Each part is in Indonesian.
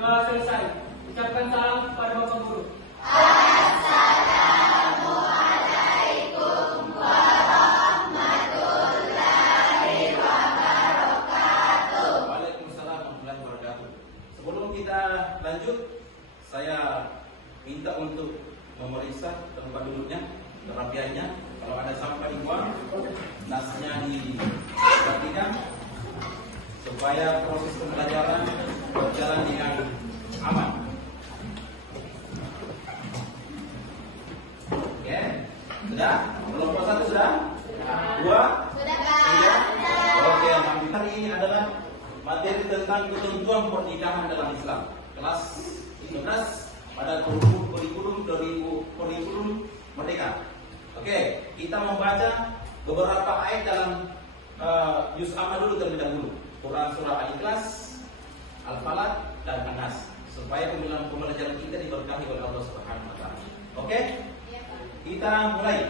selesai. Ucapkan salam kepada Bapak Guru. Waalaikumsalam warahmatullahi wabarakatuh. Sebelum kita lanjut, saya minta untuk memeriksa tempat duduknya, kerapiannya. Kalau ada sampah dibuang, nasnya diperhatikan supaya proses pembelajaran berjalan dengan aman. Oke, sudah? Kelompok 1 sudah? 2? Sudah, Tiga? Pak. Oke, alhamdulillah. Hari ini adalah materi tentang ketentuan pernikahan dalam Islam. Kelas 15 pada kurikulum Merdeka. Oke, kita membaca beberapa ayat dalam juz amma dulu terlebih dahulu. Quran surah Al-Ikhlas, Al-Falaq dan An-Nas, supaya pembelajaran kita diberkahi oleh Allah Subhanahu wa taala. Oke? Iya, Pak. Kita mulai.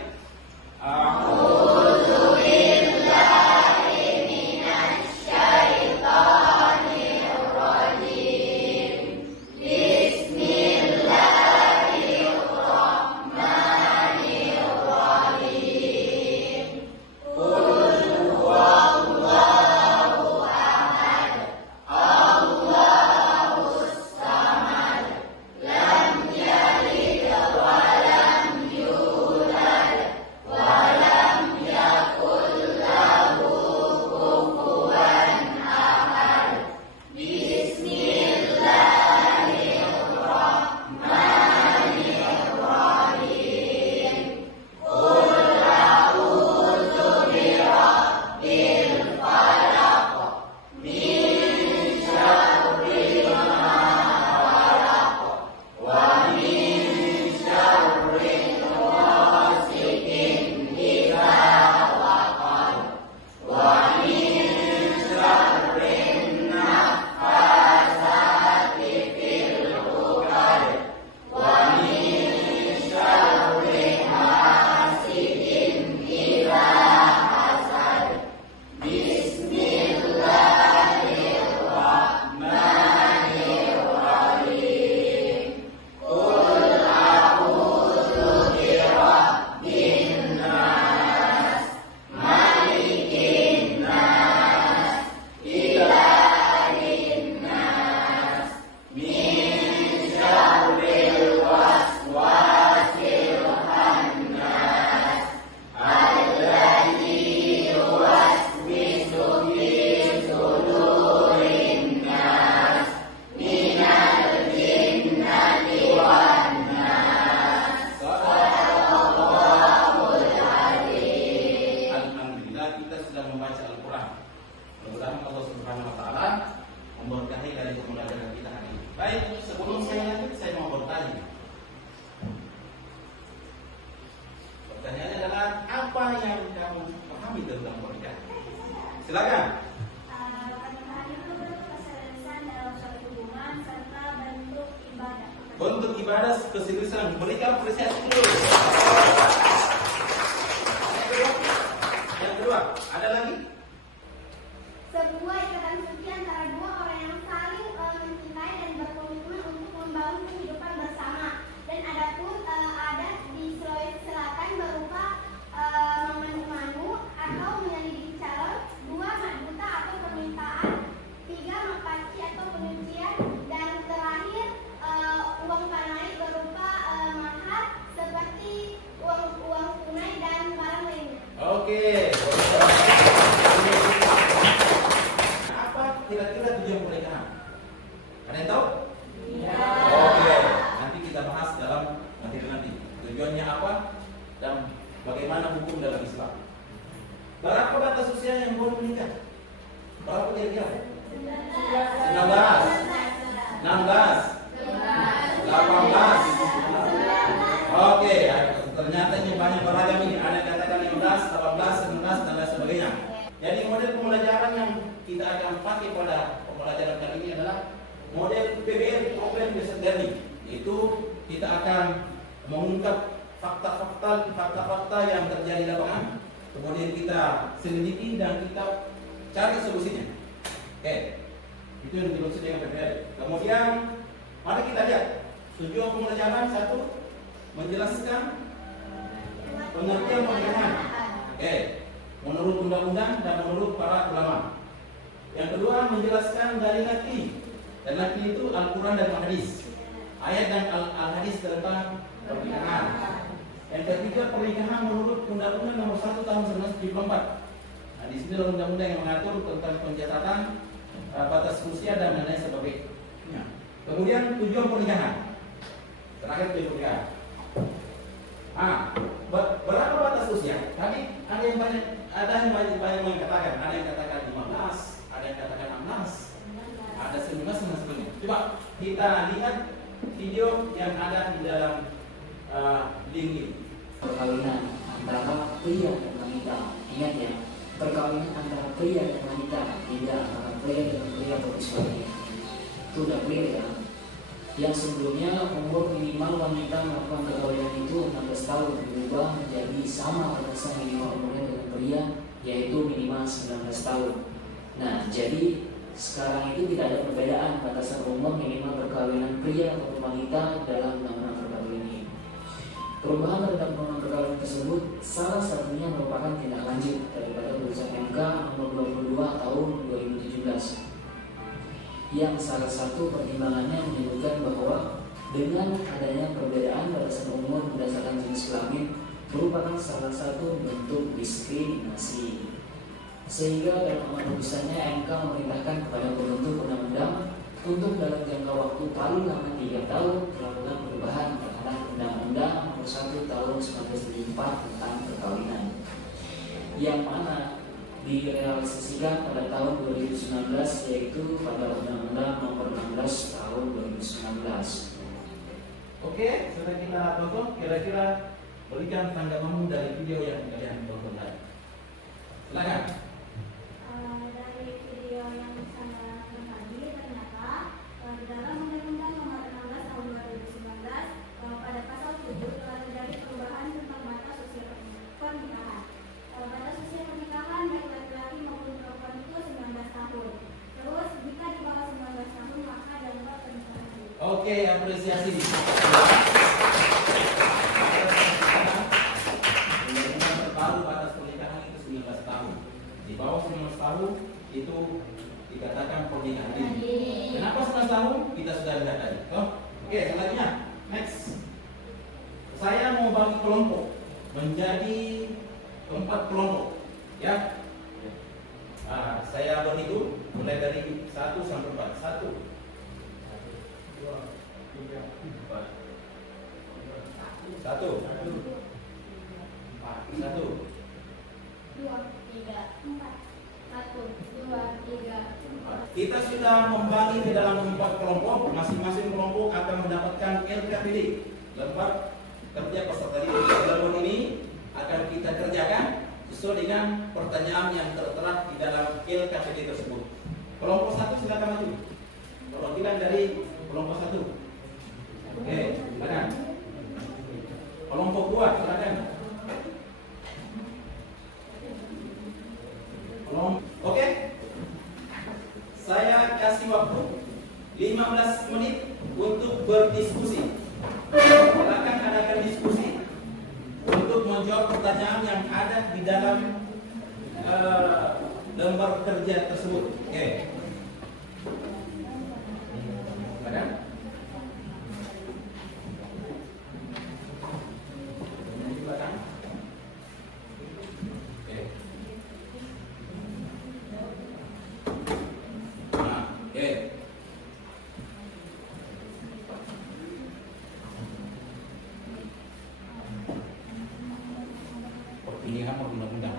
Mudah-mudahan Allah Subhanahu wa taala memberkahi dari pembelajaran kita hari ini. Baik, sebelum saya lanjut, saya mau bertanya. Pertanyaannya adalah apa yang kamu pahami tentang pernikahan? Silakan. Pernikahan itu bentuk keseriusan dalam suatu hubungan serta bentuk ibadah. Bentuk ibadah keseriusan, berikan apresiasi dulu. Yang kedua, ada lagi? Sebuah ikatan suci antara dua orang yang saling mencintai dan berkomitmen untuk membangun kehidupan bersama. Dan adapun adat di Sulawesi Selatan berupa memandu atau menyelidiki calon, 2 madbuta atau permintaan, 3 makaci atau penyucian, dan terakhir uang tunai berupa mahar seperti uang tunai dan barang lainnya. Oke. Apa kira-kira tujuan pernikahan? Ada yang tahu? Iya. Oke. Nanti kita bahas dalam materi nanti. Tujuannya apa dan bagaimana hukum dalam Islam. Berapa batas usia yang boleh menikah? Berapa kira-kira? 19, 16, 18. Oke, ternyata ini banyak beragam ini. Ada yang katakan 15, 18, 19 dan lain sebagainya. Jadi model pembelajaran yang kita akan pakai pada pembelajaran kali ini adalah model PBL, Problem Based Learning. Itu kita akan mengungkap fakta-fakta yang terjadi di lapangan. Kemudian kita selidiki dan kita cari solusinya. Oke, itu yang dimaksud dengan PBL. Kemudian Mari kita lihat tujuan pembelajaran. Satu, menjelaskan pengertian pernikahan. Oke, menurut undang-undang dan menurut para ulama. Yang kedua, menjelaskan dari nakli. Dan nakli itu Al-Quran dan Al-Hadis. Ayat dan Al-Hadis tentang pernikahan. Yang ketiga, pernikahan menurut Undang-Undang Nomor 1 Tahun 1974. Nah, di sini adalah undang-undang yang mengatur tentang pencatatan batas usia dan lain sebagainya. Kemudian tujuan pernikahan. Terakhir tujuan pernikahan. Berapa batas usia? Tadi ada yang banyak mengatakan, ada yang katakan 15, ada yang katakan 16, ada 19 dan sebagainya. Coba kita lihat video yang ada di dalam link ini. Perkawinan antara pria dan wanita. Ingat ya, perkawinan antara pria dan wanita, tidak antara pria dengan pria atau sebagainya. Itu udah clear ya. Yang sebelumnya umur minimal wanita melakukan perkawinan itu 16 tahun berubah menjadi sama batasan minimal umurnya dengan pria, yaitu minimal 19 tahun. Nah, jadi sekarang itu tidak ada perbedaan batasan umur minimal perkawinan pria atau wanita dalam undang-undang perkawinan ini. Perubahan terhadap undang-undang perkawinan tersebut salah satunya merupakan tindak lanjut daripada putusan MK nomor 22 tahun 2017. Yang salah satu pertimbangannya menyebutkan bahwa dengan adanya perbedaan batasan umur berdasarkan jenis kelamin merupakan salah satu bentuk diskriminasi. Sehingga dalam amar putusannya MK memerintahkan kepada pembentuk undang-undang untuk dalam jangka waktu paling lama 3 tahun melakukan perubahan terhadap Undang-Undang Nomor 1 Tahun 1974 tentang perkawinan, yang mana direalisasikan pada tahun 2019, yaitu pada Undang-Undang Nomor 16 Tahun 2019. Oke, sudah kita tonton. Kira-kira berikan tanggapanmu dari video yang kalian tonton tadi. Silakan. Dari video yang saya tonton tadi, ternyata di dalam Undang-Undang Nomor 16 Tahun 2019 pada pasal 7 telah terjadi perubahan tentang batas usia pernikahan. Batas usia pernikahan baik laki-laki maupun perempuan itu 19 tahun. Terus jika di bawah 19 tahun maka dapat pernikahan. Oke, apresiasi. Undang-undang terbaru batas pernikahan itu 19 tahun. Di bawah 19 tahun itu dikatakan pernikahan dini. Kenapa 19 tahun? Kita sudah lihat tadi. Oke, selanjutnya next. Saya mau bagi kelompok menjadi 4 kelompok, ya. Saya berhitung mulai dari 1 sampai 4. 1, 2, 3, 4. 1, 1, 2, 3, 4. 1, 2, 3, 4. Kita sudah membagi ke dalam 4 kelompok. Masing-masing kelompok akan mendapatkan LKPD, lembar kerja peserta didik. Kelompok ini akan kita kerjakan sesuai dengan pertanyaan yang tertera di dalam LKPD tersebut. Kelompok 1 silakan maju. Perwakilan dari kelompok 1. Oke, silakan. Kelompok 2 silakan. Oke. Saya kasih waktu 15 menit untuk berdiskusi. Silakan adakan diskusi untuk menjawab pertanyaan yang ada di dalam lembar kerja tersebut. Oke. Silakan. Silakan. Oke. Nah, oke. Pilihan undang-undang.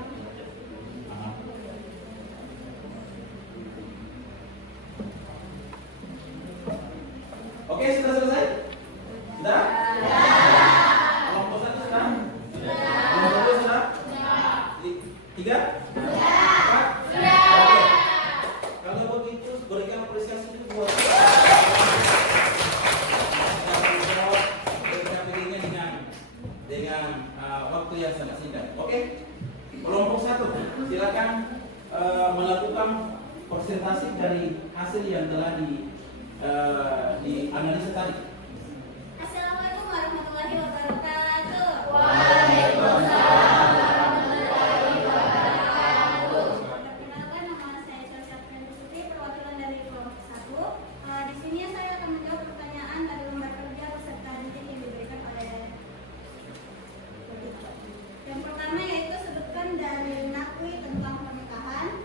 Oke, sudah selesai? Sudah? Kelompok 1 sudah? Kelompok 2 sudah? 3? 4? Oke. Kalau begitu berikan apresiasi buat dengan waktu yang sangat singkat. Oke? Kelompok 1 silakan melakukan presentasi dari hasil yang telah dianalisa tadi? Assalamualaikum warahmatullahi wabarakatuh. Perkenalkan, nama saya Chelsea Putri, perwakilan dari kelompok 1. Di sini saya akan menjawab pertanyaan dari lembar kerja beserta didik yang diberikan oleh yang pertama yaitu sebutkan dalil nakwi tentang pernikahan.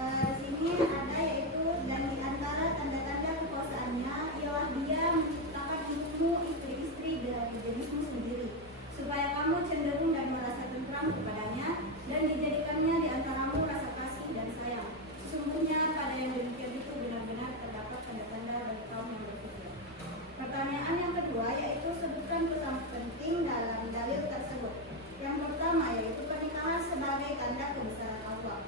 Di sini ada yaitu dan di antara tanda-tanda kekuasaannya ialah dia menciptakan untukmu istri-istri dari jenismu sendiri supaya kamu cenderung dan merasa tentram kepadanya dan dijadikannya di antaramu rasa kasih dan sayang. Sesungguhnya pada yang demikian itu benar-benar terdapat tanda-tanda dari kaum yang berpikir. Pertanyaan yang kedua yaitu sebutkan pesan penting dalam dalil tersebut. Yang pertama yaitu pernikahan sebagai tanda kebesaran Allah.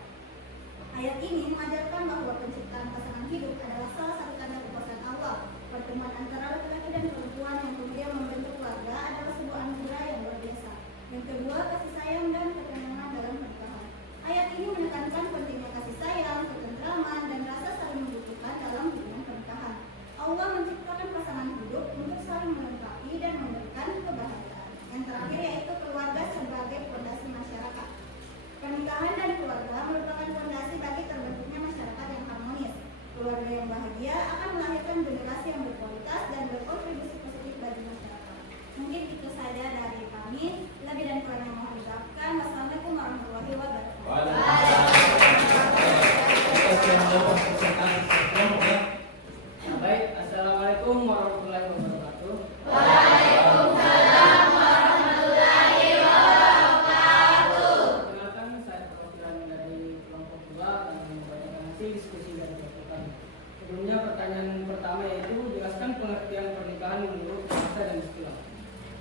Ayat ini mengajarkan bahwa penciptaan pasangan hidup adalah salah satu tanda kekuasaan Allah. Pertemuan antara laki-laki dan perempuan yang kemudian membentuk keluarga adalah sebuah anugerah yang luar biasa. Yang kedua, kasih sayang dan ketenangan dalam pernikahan. Ayat ini menekankan pentingnya kasih sayang, ketentraman, dan rasa saling membutuhkan dalam hubungan pernikahan. Allah menciptakan pasangan hidup untuk saling melengkapi dan memberikan kebahagiaan. Yang terakhir yaitu keluarga sebagai fondasi masyarakat. Pernikahan dan keluarga merupakan fondasi bagi terbentuknya masyarakat yang harmonis. Keluarga yang bahagia akan melahirkan generasi yang berkualitas dan berkontribusi positif bagi masyarakat. Mungkin itu saja dari kami. Lebih dan kurangnya mohon dimaafkan. Wassalamualaikum warahmatullahi wabarakatuh. Baik, assalamualaikum warahmatullahi wabarakatuh. Perkenalkan, saya perwakilan dari kelompok 2 dan membacakan hasil diskusi dari kelompok kami. Sebelumnya pertanyaan pertama yaitu jelaskan pengertian pernikahan menurut bahasa dan istilah.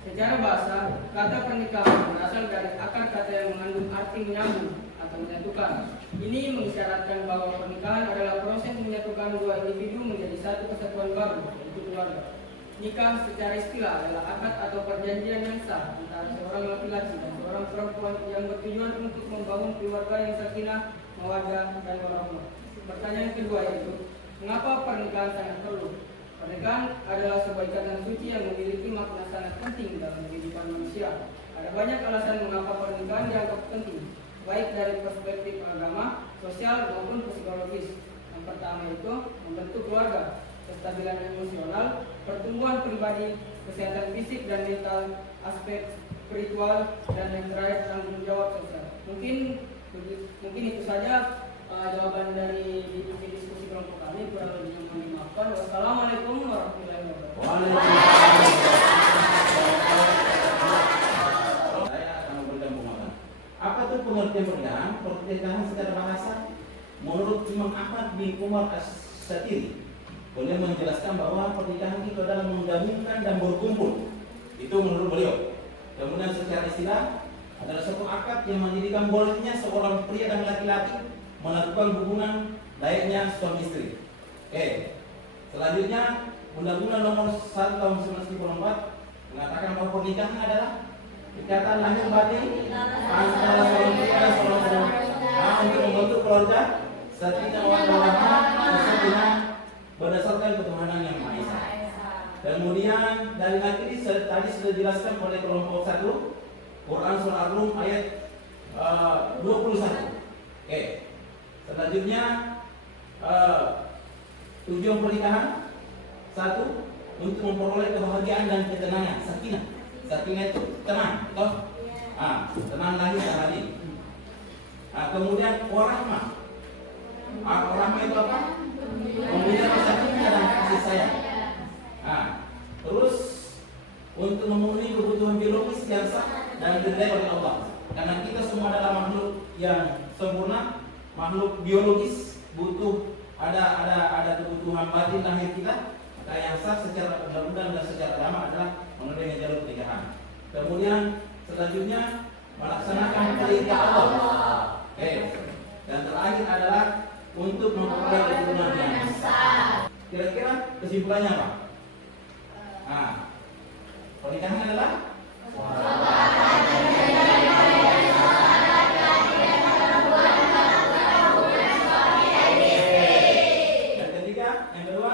Secara bahasa, kata pernikahan berasal dari akar kata yang mengandung arti menyambung atau menyatukan. Ini mengisyaratkan bahwa pernikahan adalah proses menyatukan dua individu menjadi satu kesatuan baru, yaitu keluarga. Nikah secara istilah adalah akad atau perjanjian yang sah antara seorang laki-laki dan seorang perempuan yang bertujuan untuk membangun keluarga yang sakinah, mawaddah, dan warahmah. Pertanyaan kedua yaitu, mengapa pernikahan sangat perlu? Pernikahan adalah sebuah ikatan suci yang memiliki makna sangat penting dalam kehidupan manusia. Ada banyak alasan mengapa pernikahan dianggap penting, baik dari perspektif agama, sosial, maupun psikologis. Yang pertama itu membentuk keluarga, kestabilan emosional, pertumbuhan pribadi, kesehatan fisik dan mental, aspek spiritual, dan yang terakhir tanggung jawab sosial. Mungkin itu saja jawaban dari diskusi kelompok kami. Kurang lebihnya mohon dimaafkan. Wassalamualaikum warahmatullahi wabarakatuh. Saya akan memberikan pemahaman. Apa itu pengertian pernikahan? Pernikahan secara bahasa menurut Imam Ahmad bin Umar As-Satiri, beliau menjelaskan bahwa pernikahan itu adalah menggabungkan dan berkumpul. Itu menurut beliau. Kemudian secara istilah adalah suatu akad yang menjadikan bolehnya seorang pria dan laki-laki melakukan hubungan layaknya suami istri. Oke. Selanjutnya Undang-Undang Nomor 1 Tahun 1994 mengatakan bahwa pernikahan adalah ikatan lahir batin antara seorang pria dan seorang perempuan untuk membentuk keluarga sakinah mawaddah warahmah berdasarkan ketuhanan yang Maha Esa. Kemudian dari nanti tadi sudah dijelaskan oleh kelompok 1 Quran surah Ar-Rum ayat 21. Oke. Selanjutnya tujuan pernikahan 1 untuk memperoleh kebahagiaan dan ketenangan, sakinah. Sakinah itu tenang, toh? Tenang lahir dan batin. Kemudian warahmah. Warahmah itu apa? Memberikan sakinah dan kasih sayang. Terus untuk memenuhi kebutuhan biologis yang sah dan diridai oleh Allah. Karena kita semua adalah makhluk yang sempurna, makhluk biologis, butuh ada kebutuhan batin lahir kita. Maka yang sah secara undang-undang dan secara agama adalah memenuhi jalur pernikahan. Kemudian selanjutnya melaksanakan perintah Allah. Dan terakhir adalah untuk memperoleh keturunan yang sah. Kira-kira kesimpulannya apa? Pernikahan adalah yang kedua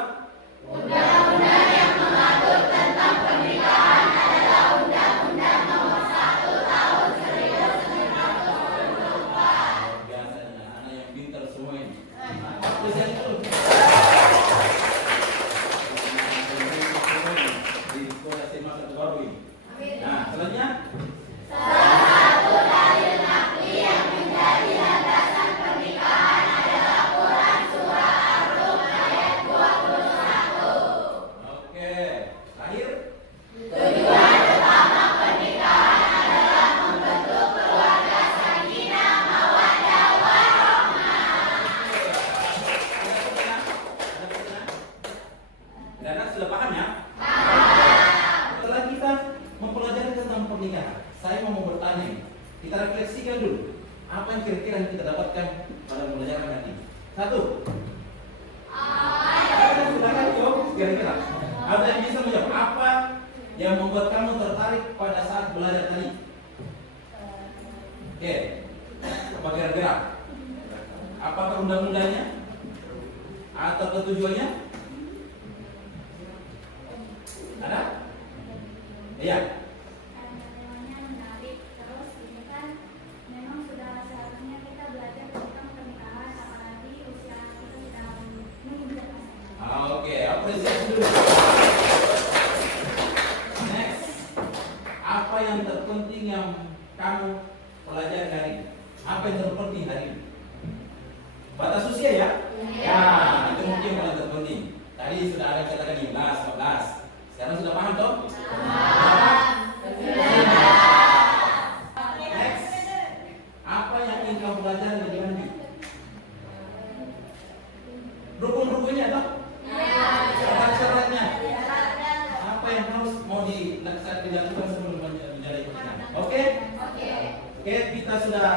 dapatkan pada pembelajaran nanti? Satu. Silakan jawab kira-kira. Ada yang bisa menjawab apa yang membuat kamu tertarik pada saat belajar tadi? Oke. Apa kira-kira? Apakah undang-undangnya? Atau ketujuannya? Ada? Iya. Karena temanya menarik, terus ini kan memang sudah seharusnya kita belajar tentang pernikahan, apalagi usia kita sudah menginjak SMA. Oke, apresiasi dulu. Next. Apa yang terpenting yang kamu pelajari hari ini? Apa yang terpenting hari ini? Batas usia ya? Ya, itu mungkin yang paling terpenting. Tadi sudah ada katakan 15, 14. Sekarang sudah paham toh? Next. Apa yang ingin kamu pelajari di nanti? Rukun-rukunnya toh? Syarat-syaratnya. Apa yang harus mau dilakukan sebelum menjalani pernikahan? Oke? Oke, kita sudah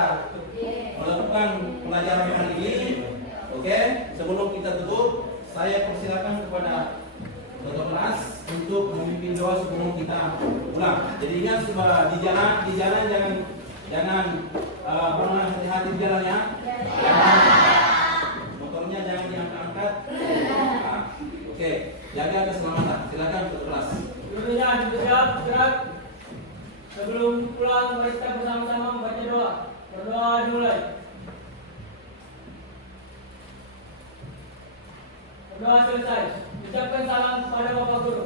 melakukan pelajaran hari ini. Oke, sebelum kita tutup, saya persilakan kepada ketua kelas untuk memimpin doa sebelum kita pulang. Jadi ingat semua di jalan jangan pernah hati-hati di jalan ya. Motornya jangan diangkat-angkat. Nah, oke, jaga keselamatan. Silakan ketua kelas. Dulunya duduk gerak. Sebelum pulang mari kita bersama-sama membaca doa. Berdoa dimulai. Berdoa selesai. Ucapkan salam kepada Bapak Guru.